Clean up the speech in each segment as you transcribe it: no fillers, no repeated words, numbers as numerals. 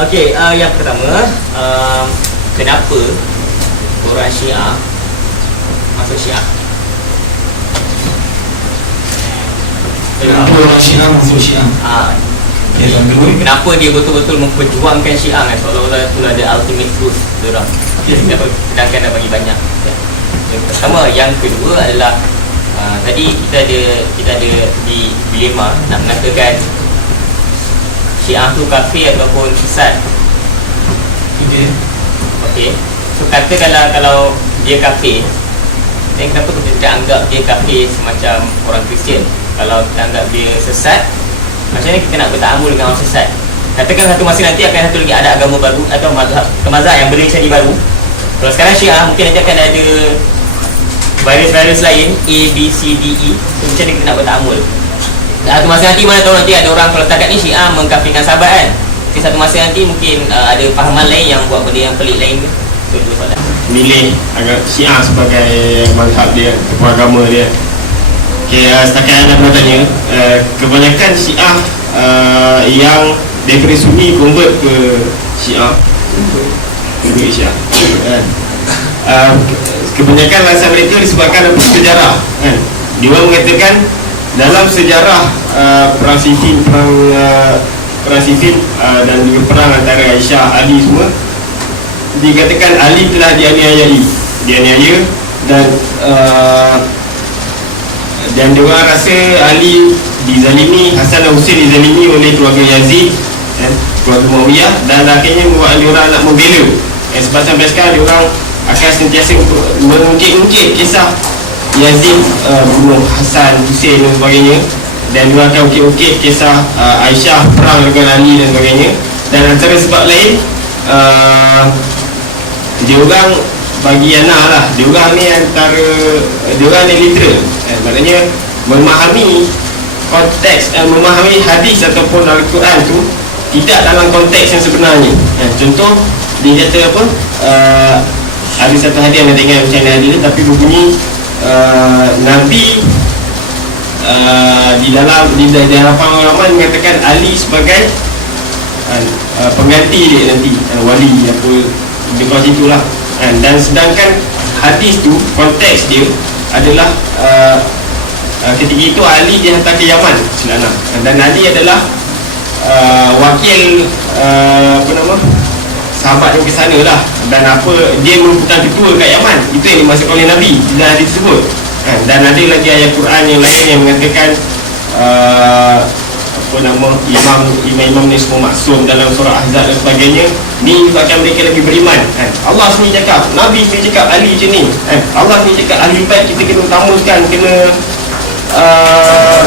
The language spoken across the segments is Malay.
Okey, yang pertama, kenapa orang Syiah masuk Syiah? Kenapa orang Syiah masuk Syiah? Yang kedua, Kenapa dia betul-betul memperjuangkan Syiah kan? Seolah-olah itu ada ultimate truth diorang. Sedangkan dah bagi banyak. Yang pertama. Yang kedua adalah tadi kita ada di dilema nak mengatakan Syiah tu kafir ataupun sesat. Okey. So kata kalau dia kafir, then kenapa kita tidak anggap dia kafir semacam orang Kristian? Kalau kita anggap dia sesat, macam mana kita nak bertaamul dengan orang sesat? Katakan satu masa nanti akan satu lagi ada agama baru atau mazhab yang boleh jadi baru. Kalau sekarang Syiah, mungkin nanti akan ada virus lain A, B, C, D, E. So macam mana kita nak bertaamul? Satu masa nanti mana tahu nanti ada orang, kalau setakat ni Syiah mengkafirkan sahabat kan, tapi satu masa nanti mungkin ada fahaman lain yang buat benda yang pelik lain. Itu dua soalan. Milih agak Syiah sebagai mazhab dia, kepala agama dia. Okay, setakat anda pernah tanya, kebanyakan Syiah yang daripada Sunni convert ke Syiah, kebanyakan alasan mereka disebabkan sejarah kan? Dia mengatakan dalam sejarah perang Siffin dan juga perang antara Aisyah, Ali semua, dikatakan Ali telah dianiaya dan dia orang rasa Ali dizalimi, Hasan dan Husain dizalimi oleh keluarga Yazid dan keluarga Muawiyah, dan akhirnya membuat dia orang nak membela. Sebab sampai sekarang dia orang akan sentiasa mengungkit kisah Yazid bunuh Hasan, Husain dan sebagainya, dan dia akan ukit-ukit kisah Aisyah perang dengan Ali dan sebagainya. Dan antara sebab lain, dia orang bagi anak lah, dia orang ni antara dia orang ni literal, maknanya memahami konteks, memahami hadis ataupun Al-Quran tu tidak dalam konteks yang sebenarnya. Contoh dia kata apa, ada satu hadis yang tengok macam mana hadis, tapi berbunyi Nabi di dalam pengalaman mengatakan Ali sebagai pengganti dia nanti, wali apa dekat situ lah. Dan sedangkan hadis tu konteks dia adalah ketika itu Ali dihantar ke Yaman selana, dan Ali adalah wakil sahabat yang ke sana lah, dan dia merupakan ketua kat Yaman. Itu yang dimaksudkan oleh Nabi dalam hadis tersebut. Dan ada lagi ayat Quran yang lain yang mengatakan imam ni semua maksum dalam surah Ahzab dan sebagainya. Ni menyebabkan mereka lebih beriman. Allah sendiri cakap, Nabi sendiri cakap Ali macam ni. Allah sendiri cakap ahli bait kita kena tamuskan, kena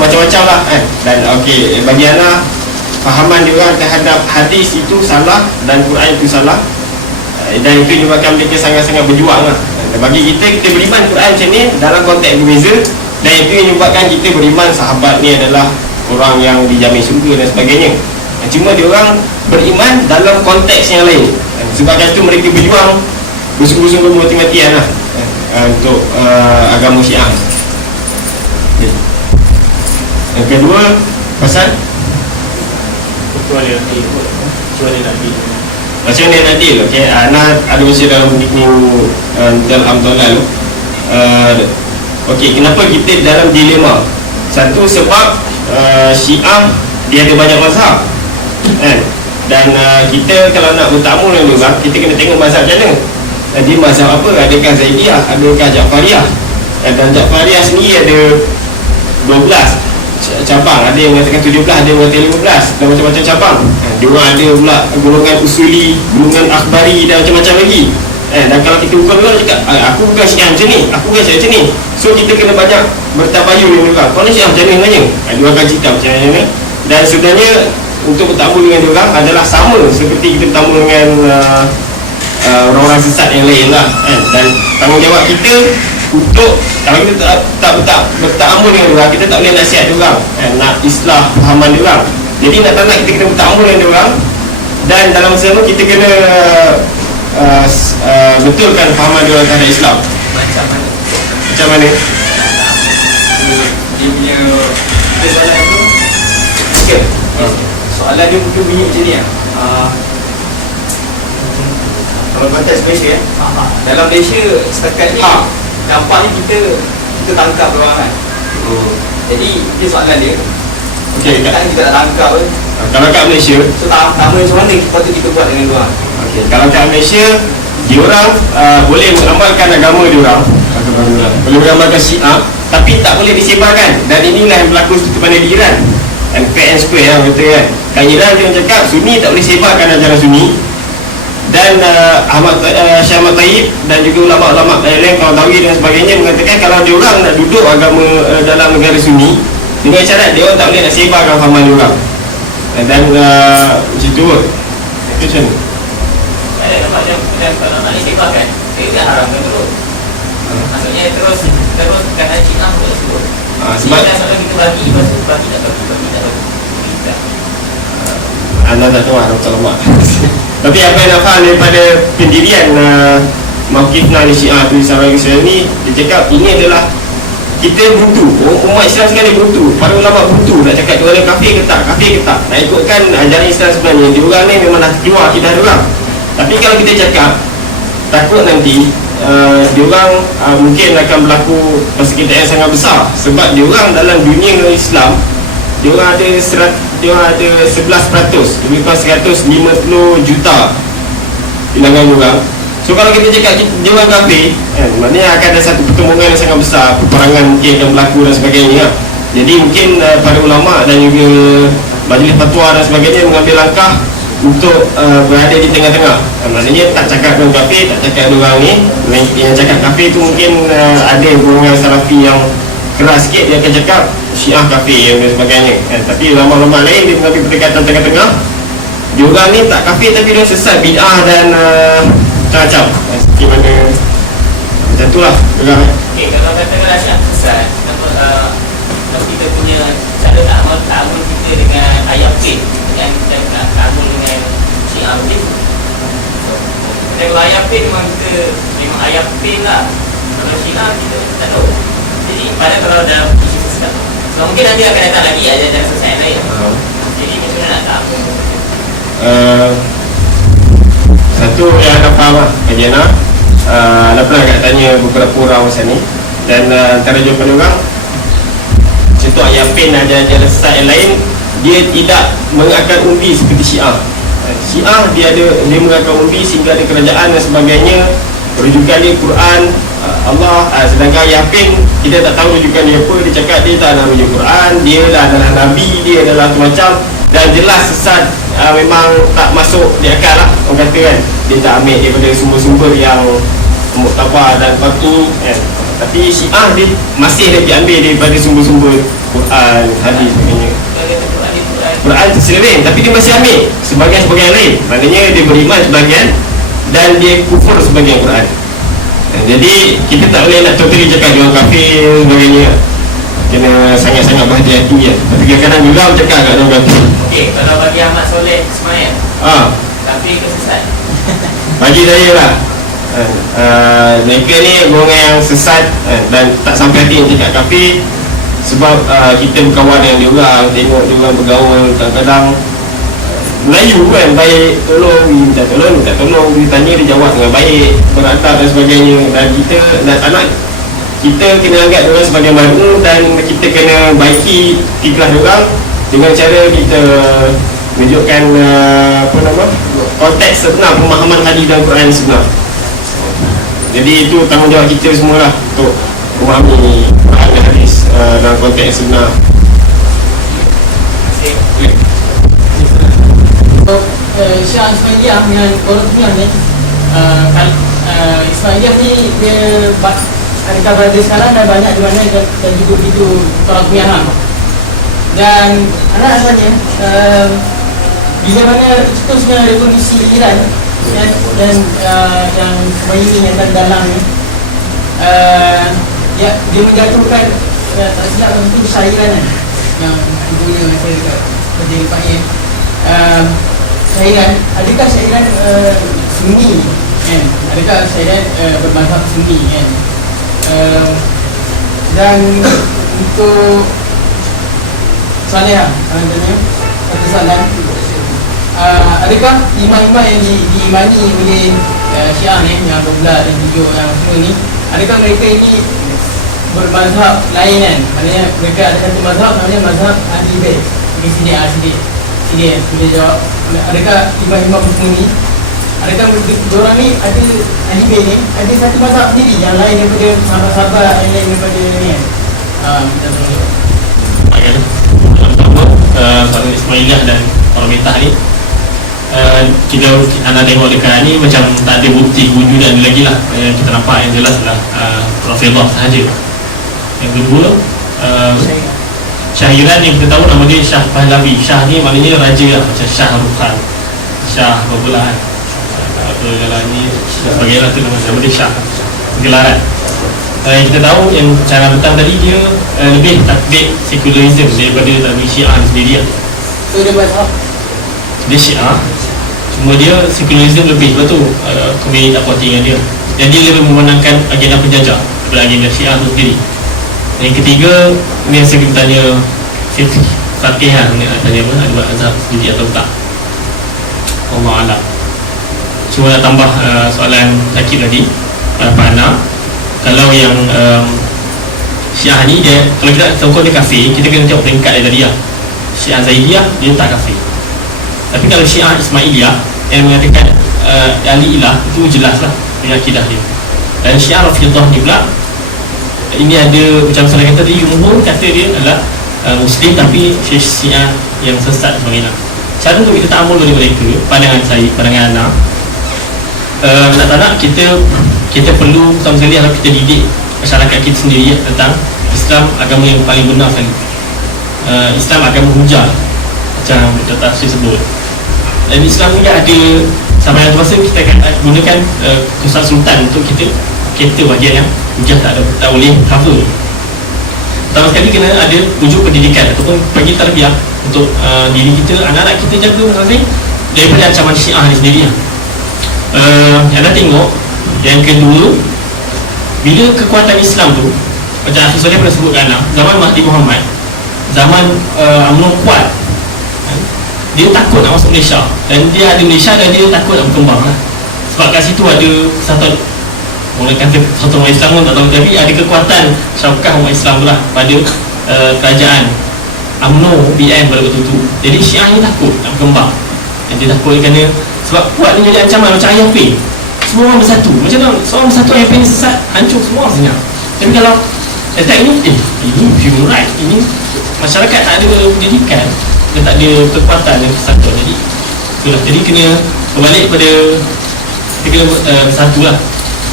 macam-macam lah. Dan okey, bagi anak fahaman diorang terhadap hadis itu salah dan Quran itu salah, dan itu menyebabkan mereka sangat-sangat berjuang lah. Dan bagi kita beriman Quran macam ni dalam konteks berbeza, dan itu yang menyebabkan kita beriman sahabat ni adalah orang yang dijamin syurga dan sebagainya. Cuma diorang beriman dalam konteks yang lain. Sebabkan itu mereka berjuang bersungguh-sungguh mati-matian lah untuk agama Syiah. Yang kedua, pasal Kecuali Nabi. macam ni nanti okay. Anak ada usia dalam buku dalam tahun lalu. Okey, kenapa kita dalam dilema? Satu, sebab Syiah dia ada banyak mazhab dan kita kalau nak bertamu dengan orang, kita kena tengok mazhab macam mana. Dia mazhab apa? Adakah Zaidiyah, adakah Ja'fariyah? Dan Ja'fariyah sendiri ada 12 cabang, ada yang mengatakan 17, ada yang mengatakan 15, dan macam-macam cabang. Dia orang ada pula golongan usuli, golongan akhbari dan macam-macam lagi. Dan kalau kita bukan orang cakap, aku bukan Syiah macam ni, aku bukan Syiah macam ni. So kita kena banyak bertabayun dengan orang. Kau ni Syiah macam ni sebenarnya? Dia akan cerita macam mana. Dan sebenarnya untuk bertamu dengan dia orang adalah sama seperti kita bertamu dengan orang-orang sesat yang lain lah. Dan tanggungjawab kita untuk, kalau kita tak bertamu dengan dia orang, kita tak boleh nasihat dia orang, nak islah fahaman dia orang. Jadi nak tak nak kita kena bertamu dengan dia orang, dan dalam masa sama kita kena betulkan fahaman dia orang terhadap Islam. Macam mana? Dia punya soalan itu. Okay. soalan dia mungkin bunyi macam ni lah. Kalau konteks Malaysia dalam Malaysia setakat ni nampaknya kita tangkap orang kan. Jadi dia soalan dia, Okey, kita tak tangkap pun. kalau kat Malaysia, So pertama macam mana patut kita buat dengan diorang? okey, kalau kat Malaysia diorang boleh mengamalkan agama diorang, boleh mengamalkan Syiah, tapi tak boleh disebarkan. Dan inilah yang berlaku kepada di Iran. And fair and square yang kata kan. Kat Iran dia cakap Sunni tak boleh sebarkan ajaran Sunni. Dan Syekh Ahmad Taib dan juga ulama-ulama lain, Qaradawi dan sebagainya mengatakan kalau diorang nak duduk agama dalam negara Sunni, dengan syarat diorang tak boleh nak sebarkan fahaman diorang. Dan macam tu kot. Itu macam ni. Ada nampak macam kalau nak disebarkan, dia tak haramkan dulu. Maksudnya terus kata Cina terus dulu. Sebab kalau kita bagi, lepas tu bagi tak bagi. anda tak tahu Arab Salamat. Tapi apa yang nak faham daripada pendirian Mawqif Nahli Syiah tu Islam Islam ni, dia cakap ini adalah kita buntu, umat Islam sekali buntu, para ulama buntu nak cakap diorang kafir ke tak, nak ikutkan ajaran Islam sebenarnya. Diorang ni memang dah keluar akidah diorang. Tapi kalau kita cakap takut nanti diorang mungkin akan berlaku persekitaran yang sangat besar. Sebab diorang dalam dunia Islam diorang ada 11%, lebih kurang 150 juta bilangan diorang. So kalau kita cakap diorang kafir maknanya akan ada satu pertumbungan yang sangat besar, peperangan mungkin akan berlaku dan sebagainya. Jadi mungkin para ulama dan juga majlis fatwa dan sebagainya mengambil langkah untuk berada di tengah-tengah. Maknanya tak cakap diorang kafir, tak cakap diorang ni. Yang cakap kafir tu mungkin ada golongan Salafi yang keras sikit, dia akan cakap Syiah kafir dan sebagainya tapi ulama-ulama lain dia mengambil pendekatan tengah-tengah. Diorang ni tak kafir tapi dia sesat, bid'ah dan macam-macam seperti mana macam tu lah. Okay, kalau katakanlah Syiah sesat, kalau kita punya cara ta'amul kita dengan ayat P, dengan ta'amul dengan Syiah betul. Dan kalau ayat P memang ayat P lah. Kalau Syiah kita tak tahu. Jadi pada kalau dalam isu sesat, so, mungkin nanti akan datang lagi ajaran sesat yang lain. Jadi macam mana nak ta'amul? Satu yang anda faham lah kajian anda pernah agak tanya beberapa orang macam ni. Dan antara jawapan orang contoh ayat PIN ajaran sesat yang lain, dia tidak mengakar undi seperti Syiah. Syiah dia mengakar undi sehingga ada kerajaan dan sebagainya, rujukan dia Quran, Allah. Sedangkan Yapin kita tak tahu rujukan dia apa. Dia cakap dia tak nak rujuk Quran, dia adalah Nabi, dia adalah macam, dan jelas sesat. Memang tak masuk di akal lah orang kata kan. Dia tak ambil daripada sumber-sumber yang muktabar dan baku kan. Tapi Syiah dia masih lagi ambil daripada sumber-sumber Quran, hadis sebagainya. Quran terseleweng tapi dia masih ambil sebagian-sebagian lain. Maknanya dia beriman sebagian dan dia kufur sebagian Quran. Jadi kita tak boleh nak totally cakap dia orang kafir sebagainya. Kena sangat-sangat berhati-hati ya. Tapi kadang-kadang juga cakap kat orang kafir. Okey, kalau bagi Ahmad Soleh Ismail, kafir ke sesat? Bagi saya lah, mereka ni golongan yang sesat dan tak sampai hati yang cakap kafir. Sebab kita berkawan dengan diorang, tengok diorang bergaul, kadang-kadang Melayu kan, baik, minta tolong, dia tanya, dia jawab dengan baik, beradab dan sebagainya. Dan kita dan anak kita kena anggap diorang sebagai mahu, dan kita kena baiki fikrah diorang dengan cara kita menunjukkan konteks sebenar, pemahaman hadis dan Quran sebenar. Jadi itu tanggungjawab kita semua lah untuk memahami Quran dan hadis dalam konteks sebenar. Syiah Ismailiyah dengan Qur'an ni, Ismailiyah ni dia adakah berada sekarang dan banyak di mana dan juga itu orang Kumiaham. Dan anak tanya bila mana cetusnya revolusi Iran dan yang Khomeini yang dalam ni, dia menjatuhkan tak silap itu syairan yang ibunya saya dekat kerja Pak Yen. Syairan, adakah syairan Sunni kan? Adakah syairan bermazhab Sunni kan? Dan untuk soalan tanya satu soalan, adakah imam-imam yang diimani oleh Syiah ni, yang 12 dan 7 yang semua ni, adakah mereka ini bermazhab lain kan? Maknanya mereka ada satu mazhab namanya mazhab Ahli Bait. Ini sini boleh jawab. Adakah imam-imam semua ni, adakah diorang ni ada Ahli Bait ni ada satu mazhab sendiri yang lain daripada sahabat-sahabat yang lain daripada ni kan? Kita tolong jawab. Baiklah. Pertama, Bang Ismailiyah dan orang Mitah ni, kita anda tengok dekat ni macam tak ada bukti kewujudan lagi lah. Kita nampak yang jelas lah Rafidah sahaja. Yang kedua, Syah Iran yang kita tahu nama dia Shah Pahlavi. Shah ni maknanya raja lah, macam Shah Rukhan, Shah Berbelahan, apa kalau ni sebagainya tu nama dia Shah, gelaran. Yang kita tahu yang cara petang tadi dia lebih takbir secularism daripada takbir Syiah sendiri lah. So dia buat apa? Dia Syiah, cuma dia secularism lebih. Sebab tu komuniti tak puas dengan dia, dan dia lebih memenangkan agenda penjajah daripada agenda Syiah tu sendiri. Dan yang ketiga, ni yang saya tanya Fatihan ni, nak tanya apa, ada buat azhab sendiri atau tak, Allah Alam. Cuma nak tambah soalan sakit tadi Pak Ana, kalau yang Syiah ni dia, kalau kita sangkut dia kafir, kita kena tengok peringkat dia tadi lah. Syiah Zaidiyah dia tak kafir. Tapi kalau Syiah Ismailiyah yang mengatakan ahli ilah, itu jelas lah dengan akidah dia. Dan Syiah Rafidah ni pula, ini ada macam saya kata tadi, jumhur kata dia adalah Muslim tapi Syiah yang sesat sebagainya. Cara untuk kita ta'amul dari mereka, pandangan saya, pandangan anak, nak tak nak kita perlu pertama sekali harus kita didik masyarakat kita sendiri tentang Islam, agama yang paling benar sekali. Islam agama hujah macam Dr. Tafsir sebut. Dan Islam ni ada sampai yang masa kita akan gunakan Ustaz Sultan untuk kita bahagian yang hujah tak boleh cover. Pertama sekali kena ada tujuh pendidikan ataupun bagi tarbiyah untuk diri kita, anak-anak kita jaga masing-masing daripada ancaman Syiah ni sendiri. Anda tengok yang kedua, bila kekuatan Islam tu, macam Akhil Soleh pernah sebutkan, zaman Mahdi Muhammad, zaman UMNO kuat, dia takut nak masuk Malaysia, dan dia ada Malaysia dan dia takut nak berkembang lah. Sebab kat situ ada satu, orang kata satu umat Islam pun tak tahu, tapi ada kekuatan syaukah umat Islam tu lah pada kerajaan UMNO BN pada waktu tu. Jadi Syiah ni takut nak berkembang, dan dia takut kerana sebab kuat dia jadi ancaman macam IMP. Semua orang bersatu. Macam mana seorang bersatu, IMP ni sesat, hancur semua sebenarnya. Tapi kalau attack ni, ini human right, ini masyarakat tak ada pendidikan dan tak ada kekuatan dan kesatuan. Jadi itulah, jadi kena berbalik pada kita kena bersatu lah.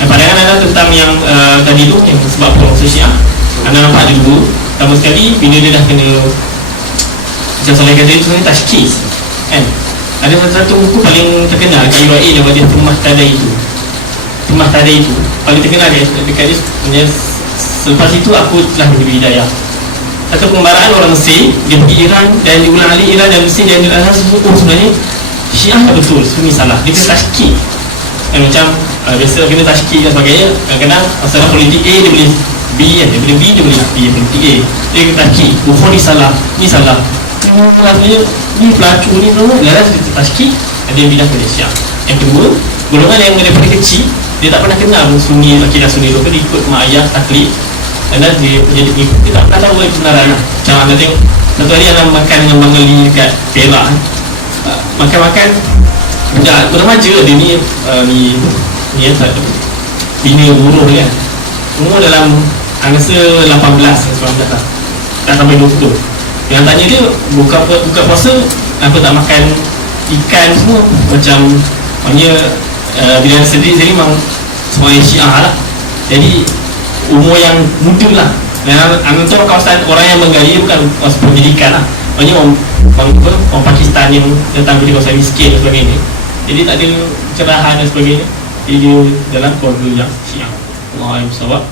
Dan pandangan anda tentang yang tadi tu, yang sebab proses Syiah, anda nampak ada dua. Pertama sekali, bila dia dah kena, macam saya kata itu sebenarnya tashkis kan. Ada satu buku paling terkenal kat UAE nama dia Tumah Tadai itu. Tumah Tadai itu paling terkenal dia dekat dia. Selepas itu aku telah menjadi hidayah. Satu pengembaraan orang Mesir, dia pergi Iran dan diulang alik Iran dan Mesir, dan dia sebut sebenarnya Syiah tak betul, Sunni salah. Dia kena tashkik kan, macam biasa kena tashkik dan sebagainya. Kadang-kadang masalah politik A dia boleh B kan, dia boleh B dia boleh B, politik A dia kena tashkik, Bukhari salah, ni salah, ni pelacur ni semua laras kita tashkik, dia bidah pada Syiah. Yang kedua, golongan yang daripada kecil dia tak pernah kenal Sunni, akidah Sunni tu, dia ikut mak ayah taklid, dan dia menjadi pengikut, dia tak pernah tahu kebenaran lah. Macam anda tengok satu hari anda makan dengan Bangali dekat Perak, makan-makan budak remaja dia ni bina buruh kan, semua dalam rasa 18 lah, tak sampai 20. Yang tanya dia buka puasa apa tak makan ikan semua, macam maknanya bila sendiri memang semuanya Syiah lah. Jadi umur yang muda lah, dan antara kawasan orang yang menggaya bukan pendidikan lah, maknanya orang Pakistan yang datang dari kawasan miskin dan sebagainya. Jadi tak ada cerahan dan sebagainya, jadi dia dalam keluarga yang Syiah. Allah Alam.